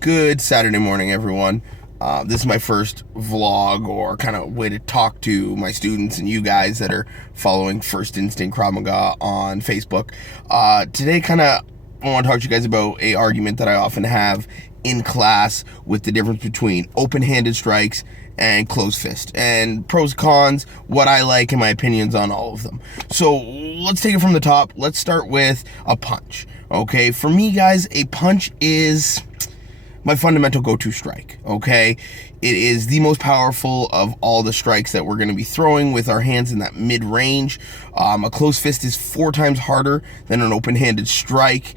Good Saturday morning, everyone. This is my first vlog or kind of way to talk to my students and you guys that are following First Instinct Krav Maga on Facebook. Today, I want to talk to you guys about a argument that I often have in class with the difference between open-handed strikes and closed fist, and pros, cons, what I like, and my opinions on all of them. So let's take it from the top. Let's start with a punch. Okay, for me, guys, a punch is my fundamental go-to strike. Okay, it is the most powerful of all the strikes that we're going to be throwing with our hands in that mid-range. A closed fist is 4 times harder than an open-handed strike.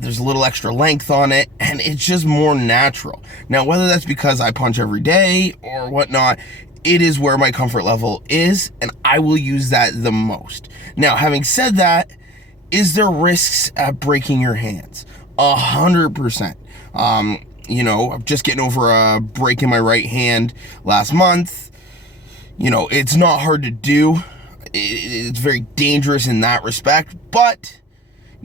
There's a little extra length on it, and it's just more natural. Now, whether that's because I punch every day or whatnot, it is where my comfort level is, and I will use that the most. Now, having said that, is there risks at breaking your hands? 100%. I'm just getting over a break in my right hand last month. It's not hard to do. It's very dangerous in that respect, but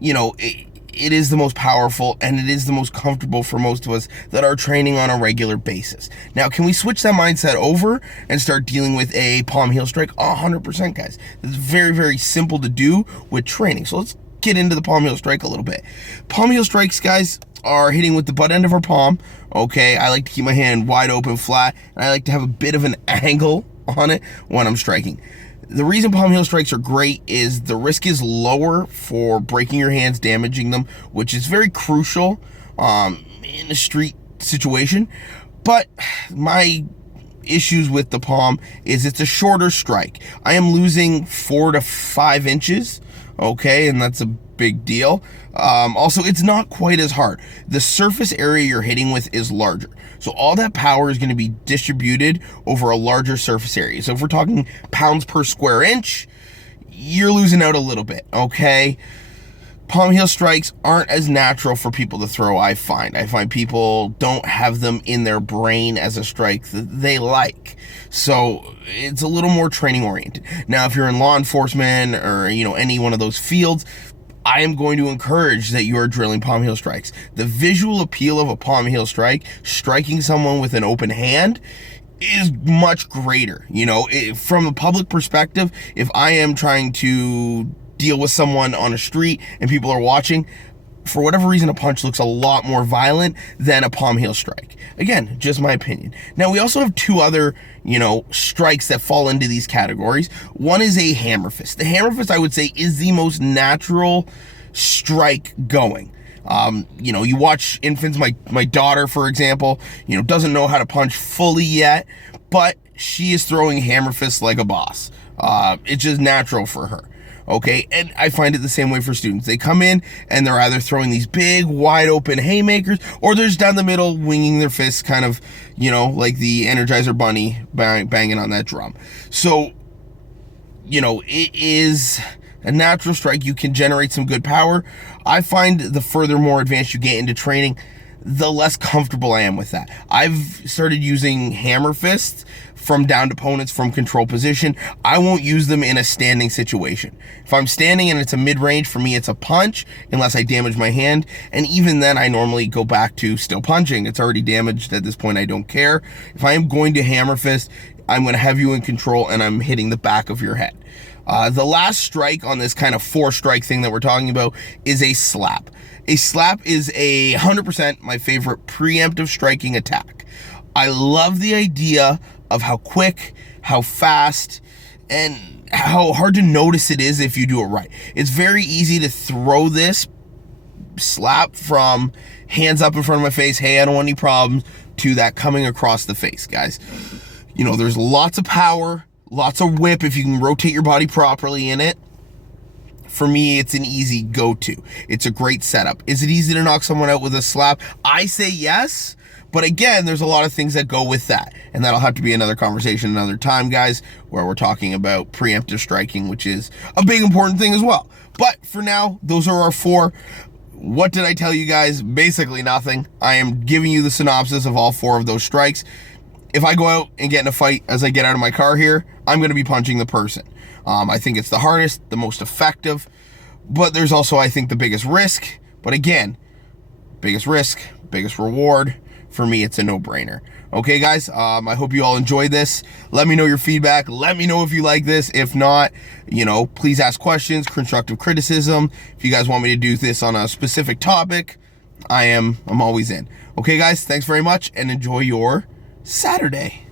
it is the most powerful, and it is the most comfortable for most of us that are training on a regular basis. Now, can we switch that mindset over and start dealing with a palm heel strike? 100%, guys. It's very, very simple to do with training. So let's get into the palm heel strike a little bit. Palm heel strikes, guys, are hitting with the butt end of our palm. Okay, I like to keep my hand wide open, flat, and I like to have a bit of an angle on it when I'm striking. The reason palm heel strikes are great is the risk is lower for breaking your hands, damaging them, which is very crucial in a street situation. But my issues with the palm is it's a shorter strike. I am losing 4 to 5 inches, okay, and that's a big deal. Also, it's not quite as hard. The surface area you're hitting with is larger, so all that power is going to be distributed over a larger surface area. So if we're talking pounds per square inch, you're losing out a little bit, okay? Palm heel strikes aren't as natural for people to throw, I find. People don't have them in their brain as a strike that they like. So it's a little more training oriented. Now, if you're in law enforcement or, any one of those fields, I am going to encourage that you are drilling palm heel strikes. The visual appeal of a palm heel strike, striking someone with an open hand, is much greater. From a public perspective, if I am trying to deal with someone on a street and people are watching, for whatever reason, a punch looks a lot more violent than a palm heel strike. Again, just my opinion. Now, we also have 2 other, strikes that fall into these categories. One is a hammer fist. The hammer fist, I would say, is the most natural strike going. You watch infants, my daughter, for example, doesn't know how to punch fully yet, but she is throwing hammer fists like a boss. It's just natural for her. Okay, and I find it the same way for students. They come in and they're either throwing these big, wide open haymakers, or they're just down the middle winging their fists, kind of, like the Energizer Bunny banging on that drum. So, it is a natural strike. You can generate some good power. I find the further more advanced you get into training, the less comfortable I am with that. I've started using hammer fists from downed opponents from control position. I won't use them in a standing situation. If I'm standing and it's a mid-range, for me it's a punch unless I damage my hand, and even then I normally go back to still punching. It's already damaged at this point, I don't care. If I am going to hammer fist, I'm going to have you in control and I'm hitting the back of your head. The last strike on this kind of 4-strike thing that we're talking about is a slap. A slap is 100% my favorite preemptive striking attack. I love the idea of how quick, how fast, and how hard to notice it is if you do it right. It's very easy to throw this slap from hands up in front of my face, hey, I don't want any problems, to that coming across the face, guys. There's lots of power, lots of whip if you can rotate your body properly in it. For me, it's an easy go-to. It's a great setup. Is it easy to knock someone out with a slap? I say yes, but again, there's a lot of things that go with that, and that'll have to be another conversation another time, guys, where we're talking about preemptive striking, which is a big important thing as well. But for now, those are our 4. What did I tell you guys? Basically nothing. I am giving you the synopsis of all 4 of those strikes. If I go out and get in a fight as I get out of my car here, I'm going to be punching the person. I think it's the hardest, the most effective, but there's also, I think, the biggest risk. But again, biggest risk, biggest reward. For me, it's a no-brainer. Okay, guys, I hope you all enjoyed this. Let me know your feedback. Let me know if you like this. If not, please ask questions, constructive criticism. If you guys want me to do this on a specific topic, I'm always in. Okay, guys, thanks very much, and enjoy your Saturday.